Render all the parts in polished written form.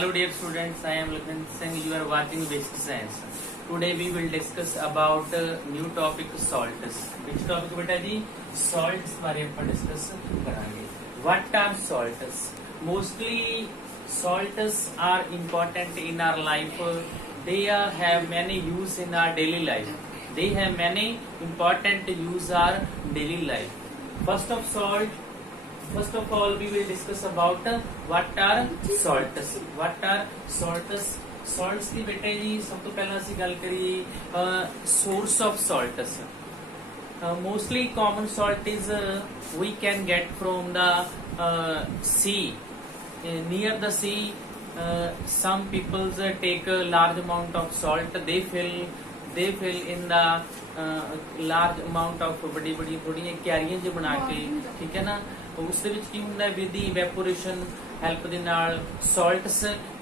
Hello dear students, I am Lakhan Singh. You are watching Basic Science. Today we will discuss about new topic salts. Which topic beta ji? Salts बारे अपन discuss करेंगे. What are salts? Mostly salts are important in our life. They have many use in our daily life. They have many important use our daily life. First of all, we will discuss about what are salts. What are salts? Salts की बेटे जी सब तो पहला ਅਸੀਂ ਗੱਲ ਕਰੀਏ source of salts. Mostly common salt is we can get from the sea. Near the sea, some people take a large amount of salt. They fill in the large amount of बड़ी थोड़ी क्यारियां जो बना के, ठीक है ना, ਉਸ ਦੇ ਵਿੱਚ ਕੀ ਹੁੰਦਾ ਹੈ ਵਿਦ ਦੀ ਇਵੈਪੋਰੇਸ਼ਨ ਹੈਲਪ ਦੇ ਨਾਲ salts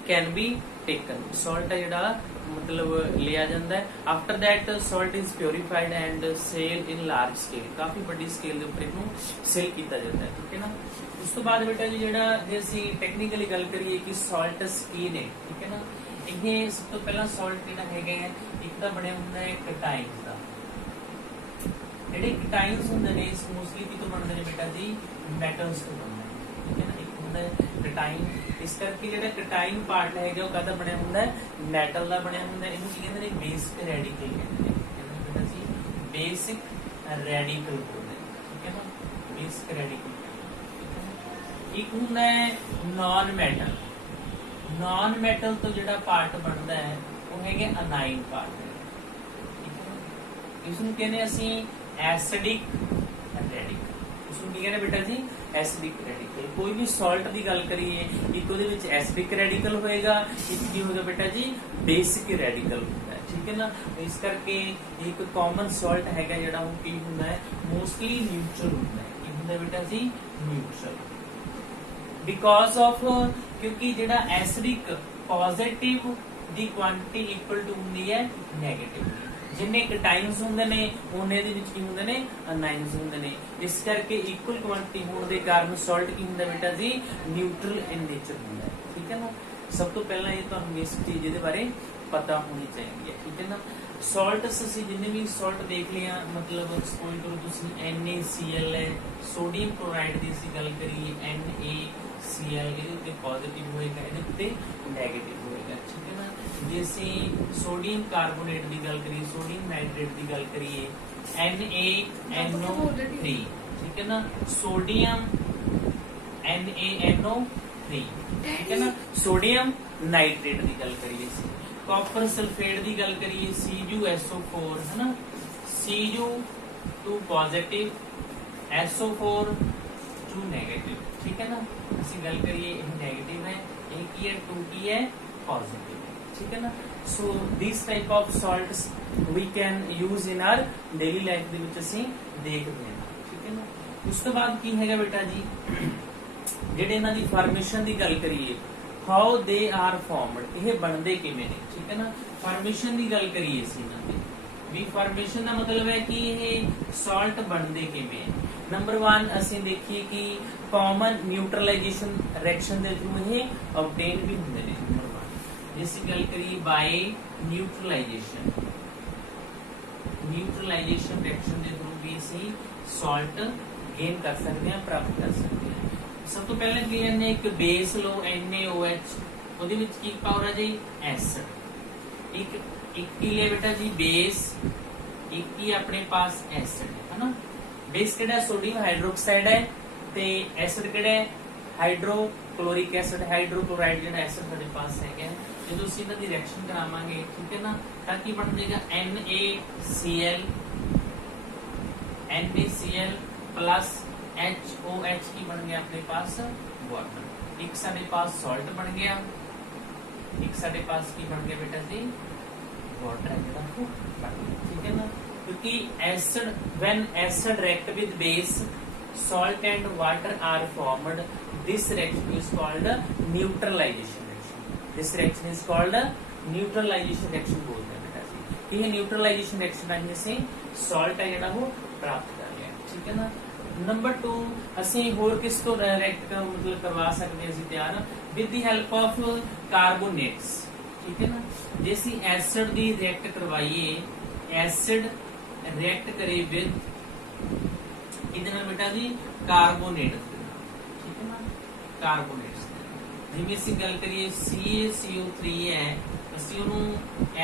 can be taken. salt ਹੈ ਜਿਹੜਾ ਮਤਲਬ ਲਿਆ ਜਾਂਦਾ ਹੈ. After that salt is purified and sale in large scale. ਕਾਫੀ ਵੱਡੀ ਸਕੇਲ ਦੇ ਉੱਪਰ ਇਹਨੂੰ ਸੇਲ ਕੀਤਾ ਜਾਂਦਾ ਹੈ, ਠੀਕ ਹੈ ਨਾ. ਉਸ ਤੋਂ ਬਾਅਦ ਬੇਟਾ ਜੀ ਜਿਹੜਾ ਜੇ ਅਸੀਂ ਟੈਕਨੀਕਲੀ ਗੱਲ ਕਰੀਏ ਕਿ salts ਕੀ ਨੇ, ਠੀਕ ਹੈ ਨਾ, ਇਹ ਸਭ ਤੋਂ ਪਹਿਲਾਂ salt ਜਿਹੜਾ ਹੈਗਾ ਹੈ ਇੱਕ ਤਾਂ ਬਣਿਆ ਹੁੰਦਾ ਹੈ ਕਟਾਈਨਸ ਦਾ. ਜਿਹੜੇ ਕਟਾਈਨਸ ਹੁੰਦੇ ਨੇ ਮੋਸਟਲੀ ਕੀ ਤੋਂ ਬਣਦੇ ਨੇ ਬੇਟਾ ਜੀ ਮੈਟਲਸ ਤੋਂ ਬਣਦੇ ਨੇ, ਠੀਕ ਹੈ ਨਾ. ਇੱਕ ਹੁੰਦਾ ਹੈ ਕਟਾਈਨ. ਇਸ ਕਰਕੇ ਜਿਹੜਾ ਕਟਾਈਨ ਪਾਰਟ ਹੈਗਾ ਉਹ ਕਾਹਦਾ ਬਣਿਆ ਹੁੰਦਾ ਹੈ ਮੈਟਲ ਦਾ ਬਣਿਆ ਹੁੰਦਾ ਹੈ. ਇਹਨੂੰ ਕੀ ਕਹਿੰਦੇ ਨੇ ਬੇਸਿਕ ਰੈਡੀਕਲ ਕਹਿੰਦੇ ਨੇ, ਬੇਟਾ ਜੀ ਬੇਸਿਕ ਰੈਡੀਕਲ ਬੋਲਦੇ ਨੇ, ਠੀਕ ਹੈ ਨਾ, ਬੇਸਿਕ ਰੈਡੀਕਲ. ਇੱਕ ਹੁੰਦਾ ਹੈ ਨਾਨ ਮੈਟਲ. ਨਾਨ ਮੈਟਲ ਤੋਂ ਜਿਹੜਾ ਪਾਰਟ ਬਣਦਾ ਹੈ ਉਹ ਹੈਗੇ ਅਨਾਈਨ ਪਾਰਟ, ਠੀਕ ਹੈ. ਇਸ ਨੂੰ ਕਹਿੰਦੇ ਅਸੀਂ ਐਸਿਡਿਕ ਰੈਡੀਕਲ. ਇਸ ਨੂੰ ਕੀ ਕਹਿੰਦੇ ਬੇਟਾ ਜੀ ਐਸਿਡਿਕ ਰੈਡੀਕਲ. ਕੋਈ ਵੀ ਸਾਲਟ ਦੀ ਗੱਲ ਕਰੀਏ ਇੱਕ ਉਹਦੇ ਵਿੱਚ ਐਸਿਡਿਕ ਰੈਡੀਕਲ ਹੋਏਗਾ, ਇੱਕ ਕੀ ਹੋਏਗਾ ਬੇਟਾ ਜੀ ਬੇਸਿਕ ਰੈਡੀਕਲ ਹੁੰਦਾ ਹੈ, ਠੀਕ ਹੈ ਨਾ. ਇਸ ਕਰਕੇ ਇੱਕ ਕਾਮਨ ਸਾਲਟ ਹੈਗਾ ਜਿਹੜਾ ਉਹ ਕੀ ਹੁੰਦਾ ਹੈ ਮੋਸਟਲੀ ਨਿਊਟਰਲ ਹੁੰਦਾ ਹੈ. ਕੀ ਹੁੰਦਾ ਬੇਟਾ ਜੀ ਨਿਊਟਰਲ. ਬਿਕੋਜ਼ ਆਫ ਕਿਉਂਕਿ ਜਿਹੜਾ acidic positive the quantity equal to ਹੁੰਦੀ ਹੈ ਨੈਗੇਟਿਵ ਦੀ. ਜਿੰਨੇ ਕਟਾਈਨਸ ਹੁੰਦੇ ਨੇ ਉਹਨੇ ਦੇ ਵਿੱਚ ਕੀ ਹੁੰਦੇ ਨੇ ਅਨਾਈਨਸ ਹੁੰਦੇ ਨੇ. ਇਸ ਕਰਕੇ ਇਕੁਅਲ ਕੁਆਂਟੀਟੀ ਹੋਣ ਦੇ ਕਾਰਨ ਸਾਲਟ ਕੀ ਹੁੰਦਾ ਬੇਟਾ ਜੀ ਨਿਊਟਰਲ ਇਨ ਨੇਚਰ ਹੁੰਦਾ ਹੈ, ਠੀਕ ਹੈ ਨਾ. ਸਭ ਤੋਂ ਪਹਿਲਾਂ ਇਹ ਤੁਹਾਨੂੰ ਇਸ ਚੀਜ਼ ਦੇ ਬਾਰੇ ਪਤਾ ਹੋਣੀ ਚਾਹੀਦੀ ਹੈ, ਠੀਕ ਹੈ ਨਾ. ਸਾਲਟਸ ਅਸੀਂ ਜਿੰਨੇ ਵੀ ਸਾਲਟ ਦੇਖ ਲਿਆ ਮਤਲਬ ਸਪੋਜ਼ ਕਰੋ ਤੁਸੀਂ NaCl ਹੈ, ਸੋਡੀਅਮ ਕਲੋਰਾਈਡ ਦੀ ਅਸੀਂ ਗੱਲ ਕਰੀਏ NaCl, ਇਹਦੇ ਉੱਤੇ ਪੋਜ਼ਿਟਿਵ ਹੋਏਗਾ, ਇਹਦੇ ਉੱਤੇ ਨੈਗੇਟਿਵ ਹੋਏਗਾ, ਠੀਕ ਹੈ ਨਾ. ਜੇ ਅਸੀਂ ਸੋਡੀਅਮ ਕਾਰਬੋਨੇਟ ਦੀ ਗੱਲ ਕਰੀਏ, ਸੋਡੀਅਮ ਨਾਈਟ੍ਰੇਟ ਦੀ ਗੱਲ ਕਰੀਏ NaNO3, ਠੀਕ ਹੈ ਨਾ. ਸੋਡੀਅਮ NaNO3, ਠੀਕ ਹੈ ਨਾ. ਸੋਡੀਅਮ ਨਾਈਟ੍ਰੇਟ ਦੀ ਗੱਲ ਕਰੀਏ ਅਸੀਂ, ਕਾਪਰ ਸਲਫੇਟ ਦੀ ਗੱਲ ਕਰੀਏ CuSO4, ਹੈ ਨਾ, Cu2 ਪੋਜ਼ਿਟਿਵ SO4 2 ਨੈਗੇਟਿਵ, ਠੀਕ ਹੈ ਨਾ. ਅਸੀਂ ਗੱਲ ਕਰੀਏ ਇਹ ਨੈਗੇਟਿਵ ਹੈ, ਇਹ ਕੀ ਹੈ 2 ਕੀ ਹੈ ਪੋਜ਼ਿਟਿਵ, ਠੀਕ ਹੈ ਨਾ. So this type of salts we can use in our daily life ਦੇ ਵਿੱਚ ਅਸੀਂ ਦੇਖਦੇ ਹਾਂ, ਠੀਕ ਹੈ ਨਾ. ਉਸ ਤੋਂ ਬਾਅਦ ਕੀ ਹੈਗਾ ਬੇਟਾ ਜੀ ਜਿਹੜੇ ਇਹਨਾਂ ਦੀ ਫਾਰਮੇਸ਼ਨ ਦੀ ਗੱਲ ਕਰੀਏ ਹਾਊ ਦੇ ਆਰ ਫਾਰਮਡ, ਇਹ ਬਣਦੇ ਕਿਵੇਂ ਨੇ, ਠੀਕ ਹੈ ਨਾ. ਫਾਰਮੇਸ਼ਨ ਦੀ ਗੱਲ ਕਰੀਏ ਅਸੀਂ ਇਹਨਾਂ ਦੀ ਵੀ ਫਾਰਮੇਸ਼ਨ ਦਾ ਮਤਲਬ ਹੈ ਕਿ ਇਹ ਸਾਲਟ ਬਣਦੇ ਕਿਵੇਂ ਹੈ. ਨੰਬਰ 1 ਅਸੀਂ ਦੇਖੀਏ ਕਿ ਕਾਮਨ ਨਿਊਟਰਲਾਈਜੇਸ਼ਨ ਰਿਐਕਸ਼ਨ ਦੇ ਥਰੂ ਇਹ ਆਬਟੇਨ ਵੀ ਹੁੰਦੇ ਨੇ. ਨੰਬਰ 1 ਜੇ ਅਸੀਂ ਗੱਲ ਕਰੀਏ ਬਾਈ ਨਿਊਟਰਲਾਈਜੇਸ਼ਨ ਰਿਐਕਸ਼ਨ ਦੇ ਥਰੂ ਵੀ ਅਸੀਂ ਸਾਲਟ ਗੇਨ ਕਰ ਸਕਦੇ ਹਾਂ, ਪ੍ਰਾਪਤ ਕਰ ਸਕਦੇ ਹਾਂ. ਸਭ ਤੋਂ ਪਹਿਲਾਂ ਕੀ ਹੈ ਇੱਕ ਬੇਸ ਲੋ NaOH, ਉਹਦੇ ਵਿੱਚ ਕੀ ਪਾਵਰ ਹੈ ਜੀ ਐਸਿਡ. ਇੱਕ ਕੀ ਲਿਆ ਬੇਟਾ ਜੀ ਬੇਸ, ਇੱਕ ਹੀ ਆਪਣੇ ਪਾਸ ਐਸਿਡ ਹੈ ਨਾ. ਬੇਸ ਕਿਹੜਾ ਸੋਡੀਅਮ ਹਾਈਡਰੋਕਸਾਈਡ ਹੈ ਤੇ ਐਸਿਡ ਕਿਹੜਾ ਹੈ ਹਾਈਡਰੋਕਲੋਰਿਕ ਐਸਿਡ, ਹਾਈਡਰੋਕਲੋਰਾਈਡ ਜਿਹੜਾ ਐਸਿਡ ਸਾਡੇ ਪਾਸ ਹੈਗਾ. ਜਦੋਂ ਅਸੀਂ ਇਹਨਾਂ ਦੀ ਰਿਐਕਸ਼ਨ ਕਰਾਵਾਂਗੇ, ਠੀਕ ਹੈ ਨਾ, ਤਾਂ ਕੀ ਬਣ ਜਾਏਗਾ NaCl plus HOH ਕੀ ਬਣ ਗਿਆ ਆਪਣੇ ਪਾਸ ਵਾਟਰ. ਇੱਕ ਸਾਡੇ ਪਾਸ ਸਾਲਟ ਬਣ ਗਿਆ, ਇੱਕ ਸਾਡੇ ਪਾਸ ਕੀ ਬਣ ਗਿਆ ਬੇਟਾ ਜੀ ਵਾਟਰ ਹੈ ਜਿਹੜਾ ਉਹ ਬਣ ਗਿਆ, ਠੀਕ ਹੈ ਨਾ. क्योंकि when acid react with base, salt and water are formed. This reaction is called neutralization reaction. This reaction is called neutralization reaction बोलते हैं बेटा जी. ये neutralization reaction में से salt है ਜਿਹੜਾ ਉਹ प्राप्त कर लिया, ठीक है ना. नंबर 2 ਅਸੀਂ ਹੋਰ ਕਿਸ ਤੋਂ ਰਿਐਕਟ ਮਤਲਬ ਕਰਵਾ ਸਕਦੇ ਹਾਂ ਅਸੀਂ ਤਿਆਰ ਵਿਦ ਦੀ ਹੈਲਪ ਆਫ ਕਾਰਬੋਨੇਟਸ। ਠੀਕ ਹੈ ਨਾ, ਜੇ ਅਸੀਂ ਐਸਿਡ ਦੀ ਰਿਐਕਟ ਕਰਵਾਈਏ, ਐਸਿਡ ਰਿਐਕਟ ਕਰੇ ਵਿਦ ਕਿਹਦੇ ਨਾਲ ਬੇਟਾ ਜੀ, ਕਾਰਬੋਨੇਟ। ਠੀਕ ਹੈ ਨਾ, ਕਾਰਬੋਨੇਟਸ। ਜਿਵੇਂ ਅਸੀਂ ਗੱਲ ਕਰੀਏ CaCO3 ਹੈ, ਅਸੀਂ ਉਹਨੂੰ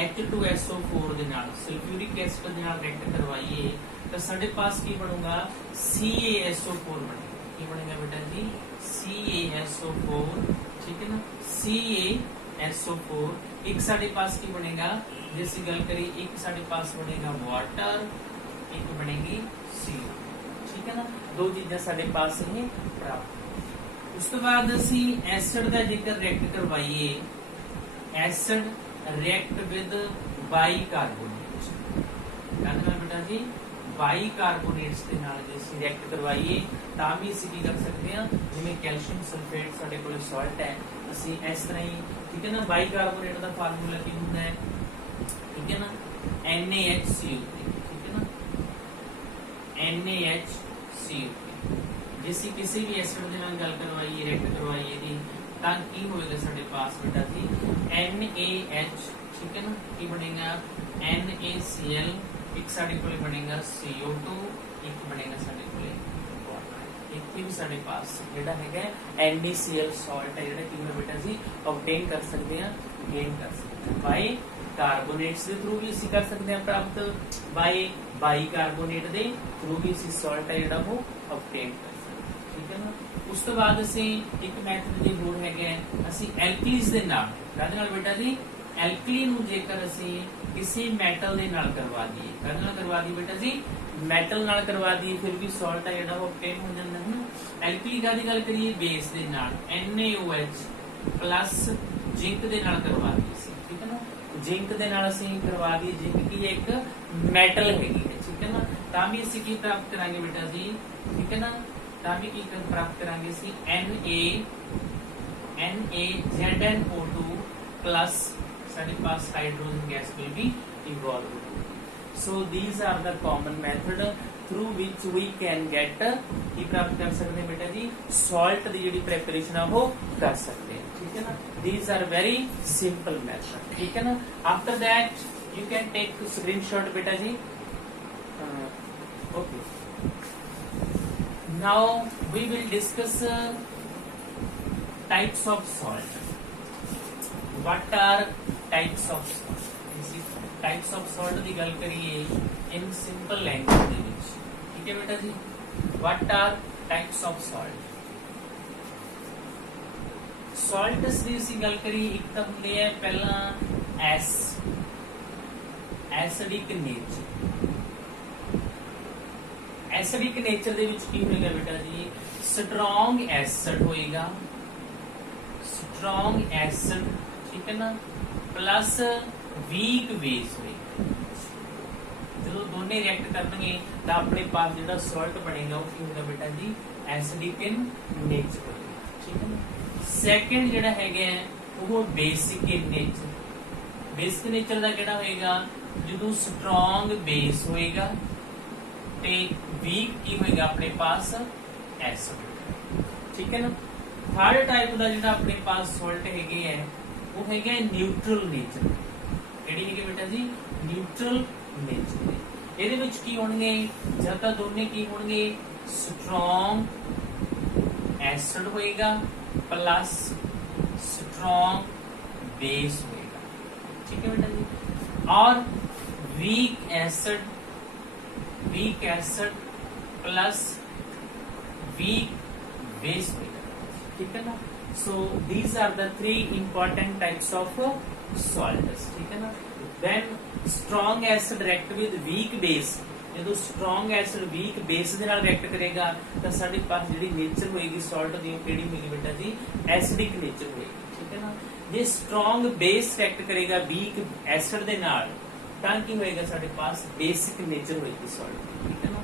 H2SO4 ਦੇ ਨਾਲ ਸਲਫਿਊਰਿਕ ਐਸਿਡ ਦੇ ਨਾਲ ਰਿਐਕਟ ਕਰਵਾਈਏ ਤਾਂ ਸਾਡੇ ਪਾਸ ਕੀ ਬਣੂਗਾ, CaSO4 ਬਣੇਗਾ। ਕੀ ਬਣੇਗਾ ਬੇਟਾ ਜੀ, CaSO4। ਠੀਕ ਹੈ ਨਾ, CaSO4। ਇੱਕ ਸਾਡੇ ਪਾਸ ਕੀ ਬਣੇਗਾ, ਜੇ ਅਸੀਂ ਗੱਲ ਕਰੀਏ ਇੱਕ ਸਾਡੇ ਪਾਸ ਬਣੇਗਾ ਵਾਟਰ, ਇੱਕ ਬਣੇਗੀ CO। ਠੀਕ ਹੈ ਨਾ, ਦੋ ਚੀਜ਼ਾਂ ਸਾਡੇ ਪਾਸ ਇਹ ਪ੍ਰਾਪਤ। ਉਸ ਤੋਂ ਬਾਅਦ ਅਸੀਂ ਐਸਿਡ ਦਾ ਜੇਕਰ ਰਿਐਕਟ ਕਰਵਾਈਏ, ਐਸਿਡ ਰਿਐਕਟ ਵਿਦ ਬਾਈਕਾਰਬੋਨੇਟ। ਕਹਿੰਦੇ ਮੈਂ ਬੇਟਾ ਜੀ ਬਾਈਕਾਰਬੋਨੇਟਸ ਦੇ ਨਾਲ ਜੇ ਅਸੀਂ ਰਿਐਕਟ ਕਰਵਾਈਏ ਤਾਂ ਵੀ ਅਸੀਂ ਕੀ ਕਰ ਸਕਦੇ ਹਾਂ, ਜਿਵੇਂ ਕੈਲਸ਼ੀਅਮ ਸਲਫੇਟ ਸਾਡੇ ਕੋਲ ਸਾਲਟ ਹੈ, ਅਸੀਂ ਇਸ ਤਰ੍ਹਾਂ ਹੀ। ਠੀਕ ਹੈ ਨਾ, ਬਾਈਕਾਰਬੋਨੇਟ ਦਾ ਫਾਰਮੂਲਾ ਕੀ ਹੁੰਦਾ ਹੈ, ਠੀਕ ਹੈ ਨਾ, NaHCO3। ਠੀਕ ਹੈ ਨਾ, NaHCO3। ਜੇ ਅਸੀਂ ਕਿਸੇ ਵੀ ਐਸਿਡ ਦੇ ਨਾਲ ਗੱਲ ਕਰਵਾਈਏ, ਰਿਐਕਟ ਕਰਵਾਈਏ ਦੀ, ਤਾਂ ਕੀ ਹੋਏਗਾ ਸਾਡੇ ਪਾਸ ਬੇਟਾ ਜੀ, NaH। ਠੀਕ ਹੈ ਨਾ, ਕੀ ਬਣੇਗਾ, NaCl। ਇੱਕ ਸਾਡੇ ਕੋਲ ਬਣੇਗਾ CO2, ਇੱਕ ਬਣੇਗਾ ਸਾਡੇ ਕੋਲ ਵਾਟਰ। ਇੱਥੇ ਵੀ ਸਾਡੇ ਪਾਸ ਜਿਹੜਾ ਹੈਗਾ NaCl ਸਾਲਟ ਹੈ, ਜਿਹੜਾ ਕਿਵੇਂ ਬੇਟਾ ਜੀ ਆਬਟੇਨ ਕਰ ਸਕਦੇ ਹਾਂ, ਗੇਨ ਕਰ ਸਕਦੇ ਹਾਂ ਬਾਈ ਕਾਰਬੋਨੇਟਸ ਦੇ ਥਰੂ ਵੀ ਅਸੀਂ ਕਰ ਸਕਦੇ ਹਾਂ ਪ੍ਰਾਪਤ, ਬਾਈ ਕਾਰਬੋਨੇਟ ਦੇ ਥਰੂ ਵੀ ਅਸੀਂ ਸਾਲਟ ਹੈ ਜਿਹੜਾ ਉਹ ਆਬਟੇਨ ਕਰ ਸਕਦੇ ਹਾਂ। ਠੀਕ ਹੈ ਨਾ, ਉਸ ਤੋਂ ਬਾਅਦ ਅਸੀਂ ਇੱਕ ਮੈਥਡ ਜੇ ਹੋਰ ਹੈਗਾ, ਅਸੀਂ ਐਲਕਲੀਜ਼ ਦੇ ਨਾਲ, ਕਾਹਦੇ ਨਾਲ ਬੇਟਾ ਜੀ, ਐਲਕਲੀ ਨੂੰ ਜੇਕਰ ਅਸੀਂ ਕਿਸੇ ਮੈਟਲ ਦੇ ਨਾਲ ਕਰਵਾ ਦਈਏ, ਕਾਹਦੇ ਨਾਲ ਕਰਵਾ ਦਈਏ ਬੇਟਾ ਜੀ, ਮੈਟਲ ਨਾਲ ਕਰਵਾ ਦਈਏ, ਫਿਰ ਵੀ ਸਾਲਟ ਹੈ ਜਿਹੜਾ ਉਹ ਆਬਟੇਨ ਹੋ ਜਾਂਦਾ ਹੈ। ਐਲਕਲੀ ਕਾਹਦੀ ਗੱਲ ਕਰੀਏ, ਬੇਸ ਦੇ ਨਾਲ NaOH ਪਲੱਸ ਜ਼ਿੰਕ ਦੇ ਨਾਲ ਕਰਵਾ ਦਈਏ ਸੀ। ਠੀਕ ਹੈ ਨਾ, ਜ਼ਿੰਕ ਦੇ ਨਾਲ ਅਸੀਂ ਕਰਵਾ ਦਈਏ, ਜ਼ਿੰਕ ਕੀ ਇੱਕ ਮੈਟਲ ਹੈਗੀ ਹੈ। ਠੀਕ ਹੈ ਨਾ, ਤਾਂ ਵੀ ਅਸੀਂ ਕੀ ਪ੍ਰਾਪਤ ਕਰਾਂਗੇ ਬੇਟਾ ਜੀ, ਠੀਕ ਹੈ ਨਾ, ਤਾਂ ਵੀ ਕੀ ਪ੍ਰਾਪਤ ਕਰਾਂਗੇ ਅਸੀਂ, NaZnO2 plus ਸਾਡੇ ਪਾਸ hydrogen gas will be involved. So these are the common method through which we can get ਕੀ ਪ੍ਰਾਪਤ ਕਰ ਸਕਦੇ ਹਾਂ ਬੇਟਾ ਜੀ, salt ਦੀ ਜਿਹੜੀ preparation ਆ ਉਹ ਕਰ ਸਕਦੇ ਹਾਂ। ਠੀਕ ਹੈ ਨਾ, these are very simple method। ਠੀਕ ਹੈ ਨਾ, after that you can take screenshot ਬੇਟਾ ਜੀ। Okay, now we will discuss types of salt। What are types of salt? Types of salt ਦੀ ਗੱਲ ਕਰੀਏ in simple language ਦੇ ਵਿੱਚ। ਠੀਕ ਹੈ ਬੇਟਾ ਜੀ, what are types of salt? salts ਦੀ ਅਸੀਂ ਗੱਲ ਕਰੀਏ, ਇੱਕ ਤਾਂ ਹੁੰਦੇ ਹੈ ਪਹਿਲਾਂ ਐਸਿਡਿਕ ਨੇਚਰ। ਐਸਿਡਿਕ ਨੇਚਰ ਦੇ ਵਿੱਚ ਕੀ ਹੋਏਗਾ ਬੇਟਾ ਜੀ, ਸਟਰੋਂਗ ਐਸਿਡ ਹੋਏਗਾ, ਸਟਰੋਂਗ ਐਸਿਡ। ਠੀਕ ਹੈ ਨਾ, ਪਲੱਸ ਵੀਕ ਬੇਸ ਹੋਏਗਾ। ਜਦੋਂ ਦੋਨੇ ਰਿਐਕਟ ਕਰਨਗੇ ਤਾਂ ਆਪਣੇ ਪਾਸ ਜਿਹੜਾ ਸਾਲਟ ਬਣੇਗਾ ਉਹ ਕੀ ਹੋਏਗਾ ਬੇਟਾ ਜੀ, ਐਸਿਡਿਕ ਇਨ ਨੇਚਰ ਹੋਏਗਾ। ਠੀਕ ਹੈ ਨਾ, ਸੈਕੰਡ ਜਿਹੜਾ ਹੈਗਾ ਉਹ ਬੇਸਿਕ ਇਨ ਨੇਚਰ। ਬੇਸਿਕ ਨੇਚਰ ਦਾ ਕਿਹੜਾ ਹੋਏਗਾ, ਜਦੋਂ ਸਟਰੋਂਗ ਬੇਸ ਹੋਏਗਾ ਤੇ ਵੀਕ ਕੀ ਹੋਏਗਾ ਆਪਣੇ ਪਾਸ, ਐਸਿਡ। ਠੀਕ ਹੈ ਨਾ, ਥਰਡ ਟਾਈਪ ਦਾ ਜਿਹੜਾ ਆਪਣੇ ਪਾਸ ਸਾਲਟ ਹੈਗੇ ਹੈ ਉਹ ਹੈਗਾ ਨਿਊਟਰਲ ਨੇਚਰ। ਕਿਹੜੀ ਹੈਗੀ ਬੇਟਾ ਜੀ, ਨਿਊਟਰਲ ਨੇਚਰ। ਇਹਦੇ ਵਿੱਚ ਕੀ ਹੋਣਗੇ, ਜਾਂ ਤਾਂ ਦੋਨੇ ਕੀ ਹੋਣਗੇ, ਸਟਰੋਂਗ ਐਸਿਡ ਹੋਏਗਾ ਪਲੱਸ ਸਟਰੋਂਗ बेस होएगा, ठीक है बेटा जी। और weak acid plus weak base होएगा, ठीक है ना। So these are the three important types of salts, ठीक है ना। Then strong acid react with weak base, ਜਦੋਂ ਸਟਰੋਂਗ ਐਸਿਡ ਵੀਕ ਬੇਸ ਦੇ ਨਾਲ ਰਿਐਕਟ ਕਰੇਗਾ ਤਾਂ ਸਾਡੇ ਪਾਸ ਜਿਹੜੀ ਨੇਚਰ ਹੋਏਗੀ ਸਾਲਟ ਦੀ ਉਹ ਕਿਹੜੀ ਹੋਏਗੀ ਬੇਟਾ ਜੀ, ਐਸਿਡਿਕ ਨੇਚਰ ਹੋਏਗੀ, ਠੀਕ ਹੈ ਨਾ। ਜੇ ਸਟਰੋਂਗ ਬੇਸ ਰਿਐਕਟ ਕਰੇਗਾ ਵੀਕ ਐਸਿਡ ਦੇ ਨਾਲ ਤਾਂ ਕੀ ਹੋਏਗਾ, ਸਾਡੇ ਪਾਸ ਬੇਸਿਕ ਨੇਚਰ ਹੋਏਗੀ ਸਾਲਟ ਦੀ, ਠੀਕ ਹੈ ਨਾ।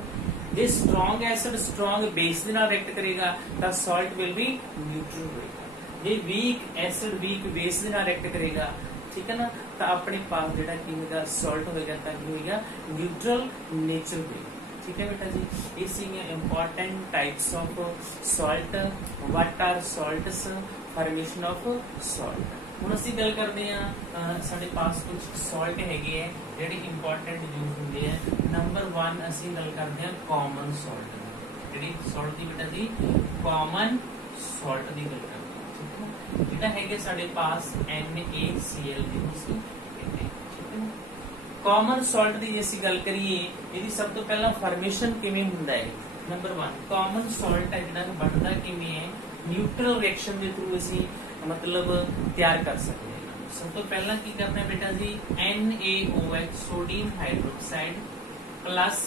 ਜੇ ਸਟਰੋਂਗ ਐਸਿਡ ਸਟਰੋਂਗ ਬੇਸ ਦੇ ਨਾਲ ਰਿਐਕਟ ਕਰੇਗਾ ਤਾਂ ਸਾਲਟ ਵਿਲ ਬੀ ਨਿਊਟਰਲ ਹੋਏਗਾ। ਜੇ ਵੀਕ ਐਸਿਡ ਵੀਕ ਬੇਸ ਦੇ ਨਾਲ ਰਿਐਕਟ ਕਰੇਗਾ, ठीक है ना, तो अपने पास जेड़ा की होगा सॉल्ट होएगा, तो की होएगा न्यूट्रल नेचर होएगा, ठीक है बेटा जी, ये सीगे important types of salt. What are salts, formation of salt. ਹੁਣ ਅਸੀਂ ਗੱਲ ਕਰਦੇ ਹਾਂ ਸਾਡੇ ਪਾਸ ਕੁਝ ਸੌਲਟ ਹੈਗੇ ਹੈ ਜਿਹੜੇ ਇੰਪੋਰਟੈਂਟ ਯੂਜ਼ ਹੁੰਦੇ ਆ। ਨੰਬਰ 1 ਅਸੀਂ ਗੱਲ ਕਰਦੇ ਹਾਂ ਕਾਮਨ ਸੌਲਟ, ਜਿਹੜੀ ਸੌਲਟ ਦੀ ਬੇਟਾ ਜੀ ਕਾਮਨ ਸੌਲਟ ਦੀ ਗੱਲ ਕਰਦੇ ਹਾਂ, ਠੀਕ ਹੈ। ਜਿਹੜਾ ਹੈਗੇ ਸਾਡੇ ਪਾਸ NaCl ਦੀ ਤੁਸੀਂ ਕਹਿੰਦੇ, ਠੀਕ ਹੈ। ਕਾਮਨ ਸੌਲਟ ਦੀ ਜੇ ਅਸੀਂ ਗੱਲ ਕਰੀਏ ਇਹਦੀ ਸਭ ਤੋਂ ਪਹਿਲਾਂ ਫਾਰਮੇਸ਼ਨ ਕਿਵੇਂ ਹੁੰਦਾ ਹੈ। ਨੰਬਰ 1 ਕਾਮਨ ਸੌਲਟ ਹੈ ਜਿਹੜਾ ਬਣਦਾ ਕਿਵੇਂ ਹੈ, ਨਿਊਟਰਲ ਰਿਐਕਸ਼ਨ ਦੇ ਥਰੂ ਅਸੀਂ मतलब तैयार कर सकते हैं। सब तो पहला की करना है बेटा जी NaOH sodium hydroxide plus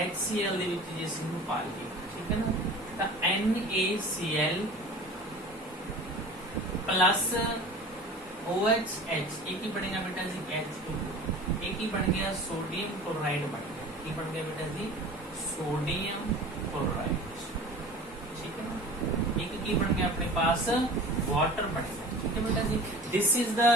HCl ਦੇ ਵਿੱਚ ਜੇ ਅਸੀਂ ਨੂੰ ਪਾ ਲਈਏ, ਠੀਕ ਹੈ ਨਾ, ਤਾਂ NaCl प्लस OHH ਇਹ ਕੀ ਬਣੇਗਾ बेटा जी H2, ਇਹ ਕੀ ਬਣ ਗਿਆ सोडियम क्लोराइड बन गया, ਕੀ बन गया बेटा जी सोडियम क्लोराइड, ठीक है ना। एक की बन गया अपने पास वाटर बन गया, ठीक है बेटा जी। This is the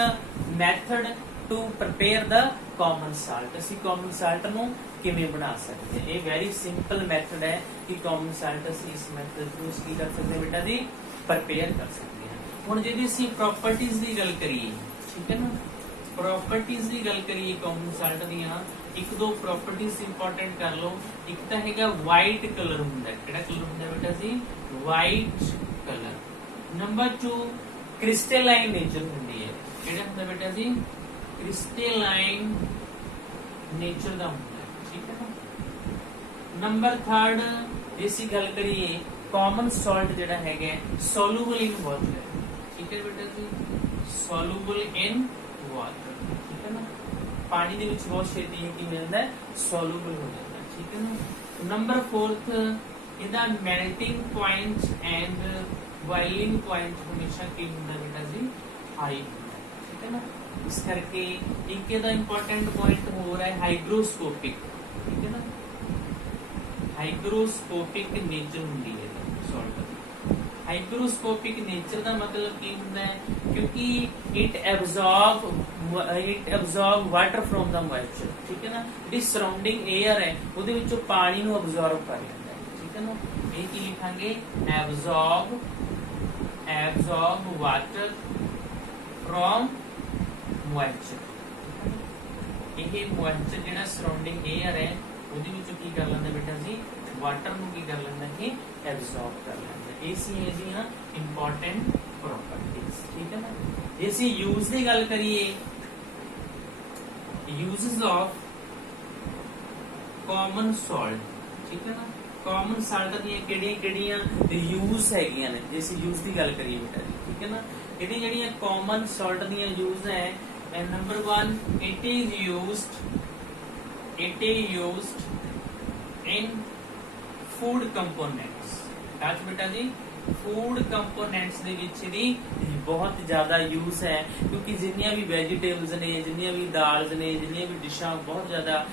method to prepare the common salt. ਅਸੀਂ कॉमन साल्ट ਨੂੰ ਕਿਵੇਂ ਬਣਾ ਸਕਦੇ ਹਾਂ, ਇਹ ਵੈਰੀ ਸਿੰਪਲ ਮੈਥਡ ਹੈ ਕਿ कॉमन साल्ट ਅਸੀਂ ਇਸ ਮੈਥਡ ਨੂੰ ਕੀ ਕਰ ਸਕਦੇ ਹਾਂ बेटा जी ਪ੍ਰਪੇਅਰ ਕਰ ਸਕਦੇ ਹਾਂ। ਹੁਣ ਜੇ ਅਸੀਂ ਪ੍ਰੋਪਰਟੀਆਂ ਦੀ ਗੱਲ ਕਰੀਏ, ਠੀਕ ਹੈ ਨਾ, ਪ੍ਰੋਪਰਟੀਆਂ ਦੀ ਗੱਲ ਕਰੀਏ कॉमन साल्ट ਦੀਆਂ ਇੱਕ ਦੋ ਪ੍ਰੋਪਰਟੀਆਂ ਇੰਪੋਰਟੈਂਟ ਕਰ ਲਓ। ਇੱਕ ਤਾਂ ਹੈਗਾ ਵਾਈਟ ਕਲਰ ਹੁੰਦਾ, ਕਿਹੜਾ ਕਲਰ ਹੁੰਦਾ बेटा जी ਵਾਈਟ ਕਲਰ। ਨੰਬਰ 2 ਕ੍ਰਿਸਟਲਾਈਨ ਨੇਚਰ ਹੁੰਦੀ ਹੈ, ਕਿਹੜਾ ਹੁੰਦਾ बेटा जी ਕ੍ਰਿਸਟਲਾਈਨ ਨੇਚਰ ਦਾ ਹੁੰਦਾ, ਠੀਕ ਹੈ ਨਾ। ਨੰਬਰ 3 ਜੇ ਅਸੀਂ ਗੱਲ ਕਰੀਏ ਕਾਮਨ ਸਾਲਟ ਜਿਹੜਾ ਹੈਗਾ ਸੋਲੂਬਲ ਇਨ ਵਾਟਰ, ਠੀਕ ਹੈ बेटा जी ਸੋਲੂਬਲ ਇਨ ਵਾਟਰ, ਠੀਕ ਹੈ ਨਾ, ਪਾਣੀ ਦੇ ਵਿੱਚ ਬਹੁਤ ਛੇਤੀ ਕੀ ਮਿਲਦਾ ਹੈ ਸੋਲੂਬਲ ਹੋ ਜਾਂਦਾ, ਠੀਕ ਹੈ ਨਾ। ਨੰਬਰ 4 ਇਹਦਾ melting point and boiling point ਹਮੇਸ਼ਾ ਕੀ ਹੁੰਦਾ बेटा जी ਹਾਈ ਹੁੰਦਾ, ਠੀਕ ਹੈ ਨਾ। ਇਸ ਕਰਕੇ ਇੱਕ ਇਹਦਾ ਇੰਪੋਰਟੈਂਟ ਪੁਆਇੰਟ ਹੋ ਰਿਹਾ ਹੈ ਹਾਈਗਰੋਸਕੋਪਿਕ, ਠੀਕ ਹੈ ਨਾ, ਹਾਈਗਰੋਸਕੋਪਿਕ ਨੇਚਰ ਹੁੰਦੀ ਹੈ ਸੌਲਟ ਦੀ। ਹਾਈਗਰੋਸਕੋਪਿਕ ਨੇਚਰ ਦਾ ਮਤਲਬ ਕੀ ਹੁੰਦਾ ਹੈ, ਕਿਉਂਕਿ it absorb water from the moisture, ਠੀਕ ਹੈ ਨਾ। ਜਿਹੜੀ ਸਰਾਊਂਡਿੰਗ 에ਅਰ ਹੈ ਉਹਦੇ ਵਿੱਚੋਂ ਪਾਣੀ ਨੂੰ ਅਬਜ਼ੌਰਬ ਕਰ ਲੈਂਦਾ ਹੈ, ਠੀਕ ਹੈ ਨਾ। ਇਹ ਕੀ ਲਿਖਾਂਗੇ ਐਬਜ਼ੌਰਬ ਵਾਟਰ ਫਰੋਮ ਮੋਇਸਚਰ। ਇਹ ਮੋਇਸਚਰ ਜਿਹੜਾ ਸਰਾਊਂਡਿੰਗ 에ਅਰ ਹੈ ਉਹਦੇ ਵਿੱਚੋਂ ਕੀ ਕਰ ਲੈਂਦਾ बेटा जी ਵਾਟਰ ਨੂੰ ਕੀ ਕਰ ਲੈਂਦਾ ਹੈ ਐਬਜ਼ੌਰਬ ਕਰ ਲੈਂਦਾ। ਇਹ ਸੀ ਇਹਦੀਆਂ ਇੰਪੋਰਟੈਂਟ ਪ੍ਰੋਪਰਟੀਜ਼, ਠੀਕ ਹੈ ਨਾ। ਜੇ ਅਸੀਂ ਯੂਜ਼ ਦੀ ਗੱਲ ਕਰੀਏ ਯੂਜ਼ਸ ਆਫ ਕਾਮਨ ਸਾਲਟ, ਠੀਕ ਹੈ ਨਾ। ਕਾਮਨ ਸਾਲਟ ਦੀਆਂ ਕਿਹੜੀਆਂ ਯੂਜ਼ ਹੈਗੀਆਂ ਨੇ ਜੇ ਅਸੀਂ ਯੂਜ਼ ਦੀ ਗੱਲ ਕਰੀਏ बेटा जी, ਠੀਕ ਹੈ ਨਾ। ਇਹਦੀ ਜਿਹੜੀਆਂ ਕਾਮਨ ਸਾਲਟ ਦੀਆਂ ਯੂਜ਼ ਹੈ, number 1 it is used in food components। आज बेटा जी फूड कंपोनेंट्स ਦੇ ਵਿੱਚ ਇਹਦੀ ਬਹੁਤ ਜ਼ਿਆਦਾ ਯੂਜ਼ ਹੈ, ਕਿਉਂਕਿ ਜਿੰਨੀਆਂ ਵੀ ਵੈਜੀਟੇਬਲਸ ਨੇ, ਜਿੰਨੀਆਂ ਵੀ ਦਾਲਸ ਨੇ, ਜਿੰਨੀਆਂ ਵੀ ਡਿਸ਼ਾਂ ਬਹੁਤ ਜ਼ਿਆਦਾ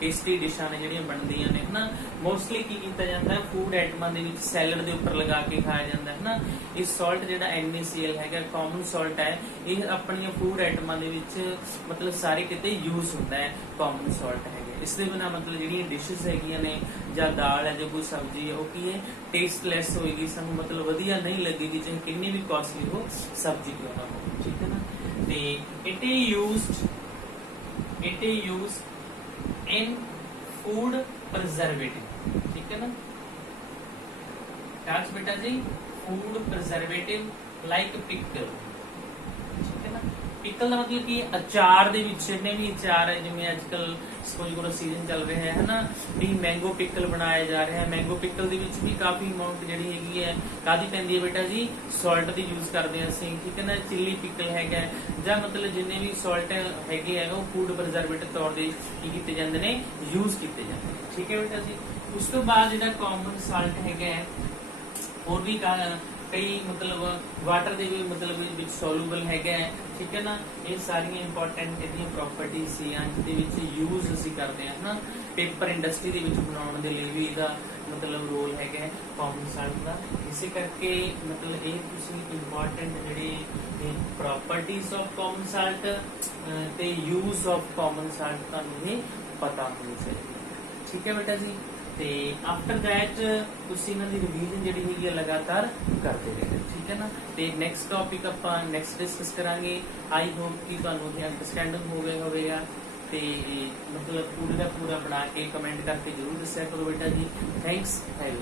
ਟੇਸਟੀ ਡਿਸ਼ਾਂ ਨੇ ਜਿਹੜੀਆਂ ਬਣਦੀਆਂ ਨੇ ਹਨਾ, ਮੋਸਟਲੀ ਕੀ ਕੀਤਾ ਜਾਂਦਾ ਹੈ ਫੂਡ ਆਈਟਮਾਂ ਦੇ ਵਿੱਚ ਸੈਲਡ ਦੇ ਉੱਪਰ ਲਗਾ ਕੇ ਖਾਇਆ ਜਾਂਦਾ ਹੈ ਹਨਾ। ਇਹ ਸਾਲਟ ਜਿਹੜਾ NaCl ਹੈਗਾ ਕਾਮਨ ਸਾਲਟ ਹੈ, ਇਹ ਆਪਣੀਆਂ ਫੂਡ ਆਈਟਮਾਂ ਦੇ ਵਿੱਚ ਮਤਲਬ ਸਾਰੇ ਕਿਤੇ ਯੂਜ਼ ਹੁੰਦਾ ਹੈ ਕਾਮਨ ਸਾਲਟ ਹੈ। ਇਸ ਦੇ ਬਿਨਾ ਮਤਲਬ ਜਿਹੜੀਆਂ ਡਿਸ਼ਸ ਹੈਗੀਆਂ ਨੇ ਜਾਂ ਦਾਲ ਹੈ ਜਾਂ ਕੋਈ ਸਬਜ਼ੀ ਹੈ ਉਹ ਕੀ ਹੈ ਟੇਸਟਲੈਸ ਹੋਏਗੀ, ਸਾਨੂੰ ਮਤਲਬ ਵਧੀਆ ਨਹੀਂ ਲੱਗੇਗੀ ਚਾਹੇ ਕਿੰਨੀ ਵੀ ਕਾਸਟਲੀ ਹੋ ਸਬਜ਼ੀ ਕਿਉਂ ਨਾ ਹੋ, ਠੀਕ ਹੈ ਨਾ। ਤੇ it is used in food preservative, ठीक है ना। आज बेटा जी फूड प्रिजर्वेटिव लाइक पिकल, ठीक है ना। पिकल ਦਾ ਮਤਲਬ ਕਿ ਅਚਾਰ ਦੇ ਵਿੱਚ ਜਿੰਨੇ ਵੀ ਅਚਾਰ ਹੈ, ਜਿਵੇਂ ਅੱਜਕੱਲ ਸਪੋਜ਼ ਕਰੋ ਸੀਜ਼ਨ ਚੱਲ ਰਿਹਾ ਹੈ ਨਾ, ਵੀ ਮੈਂਗੋ ਪਿਕਲ ਬਣਾਇਆ ਜਾ ਰਿਹਾ ਹੈ। ਮੈਂਗੋ ਪਿਕਲ ਦੇ ਵਿੱਚ ਵੀ ਕਾਫੀ ਅਮਾਉਂਟ ਜਿਹੜੀ ਹੈਗੀ ਹੈ ਕਾਦੀ ਪੈਂਦੀ ਹੈ बेटा जी ਸਾਲਟ ਦੀ ਯੂਜ਼ ਕਰਦੇ ਹਾਂ ਅਸੀਂ, ਠੀਕ ਹੈ ਨਾ। ਚਿੱਲੀ ਪਿਕਲ ਹੈਗਾ ਜਾਂ ਮਤਲਬ ਜਿੰਨੇ ਵੀ ਸਾਲਟ ਹੈਗੇ ਹੈ ਉਹ ਫੂਡ ਪ੍ਰਿਜ਼ਰਵੇਟਿਵ ਤੌਰ ਤੇ ਕੀ ਕੀਤੇ ਜਾਂਦੇ ਨੇ ਯੂਜ਼ ਕੀਤੇ ਜਾਂਦੇ ਨੇ, ਠੀਕ ਹੈ बेटा जी। ਉਸ ਤੋਂ ਬਾਅਦ ਜਿਹੜਾ ਕਾਮਨ ਸਾਲਟ ਹੈਗਾ ਹੋਰ ਵੀ ਕਈ ਮਤਲਬ ਵਾਟਰ ਦੇ ਵੀ ਮਤਲਬ ਵਿੱਚ ਸੋਲੂਬਲ ਹੈਗਾ, ਠੀਕ ਹੈ ਨਾ। ਇਹ ਸਾਰੀਆਂ ਇੰਪੋਰਟੈਂਟ ਇਹਦੀਆਂ ਪ੍ਰੋਪਰਟੀਜ਼ ਸੀ ਜਿਹਦੇ ਵਿੱਚ ਯੂਜ਼ ਅਸੀਂ ਕਰਦੇ ਹਾਂ ਨਾ। ਪੇਪਰ ਇੰਡਸਟਰੀ ਦੇ ਵਿੱਚ ਬਣਾਉਣ ਦੇ ਲਈ ਵੀ ਇਹਦਾ ਮਤਲਬ ਰੋਲ ਹੈਗਾ ਕਾਮਨ ਸਾਲਟ ਦਾ। ਇਸੇ ਕਰਕੇ ਮਤਲਬ ਇਹ ਤੁਸੀਂ ਇੰਪੋਰਟੈਂਟ ਜਿਹੜੇ ਪ੍ਰੋਪਰਟੀਜ਼ ਆਫ ਕਾਮਨ ਸਾਲਟ ਤੇ ਯੂਜ਼ ਆਫ ਕਾਮਨ ਸਾਲਟ ਤੁਹਾਨੂੰ ਇਹ ਪਤਾ ਹੋਣੀ ਚਾਹੀਦੀ। ठीक है बेटा जी। ਤੇ ਆਫਟਰ ਦੈਟ ਤੁਸੀਂ ਇਹਨਾਂ ਦੀ ਰਿਵੀਜ਼ਨ ਜਿਹੜੀ ਹੈਗੀ ਹੈ ਲਗਾਤਾਰ ਕਰਦੇ ਰਹਿਣਾ, ਠੀਕ ਹੈ ਨਾ। ਤੇ ਨੈਕਸਟ ਟੌਪਿਕ ਆਪਾਂ ਨੈਕਸਟ ਡਿਸਕਸ ਕਰਾਂਗੇ। ਆਈ ਹੋਪ ਕਿ ਤੁਹਾਨੂੰ ਇਹ ਅੰਡਰਸਟੈਂਡਿੰਗ ਹੋ ਗਿਆ ਹੋਵੇਗਾ। ਤੇ ਮਤਲਬ ਪੂਰੇ ਦਾ ਪੂਰਾ ਬਣਾ ਕੇ ਕਮੈਂਟ ਕਰਕੇ ਜ਼ਰੂਰ ਦੱਸਿਆ ਕਰੋ ਬੇਟਾ ਜੀ। Thanks, have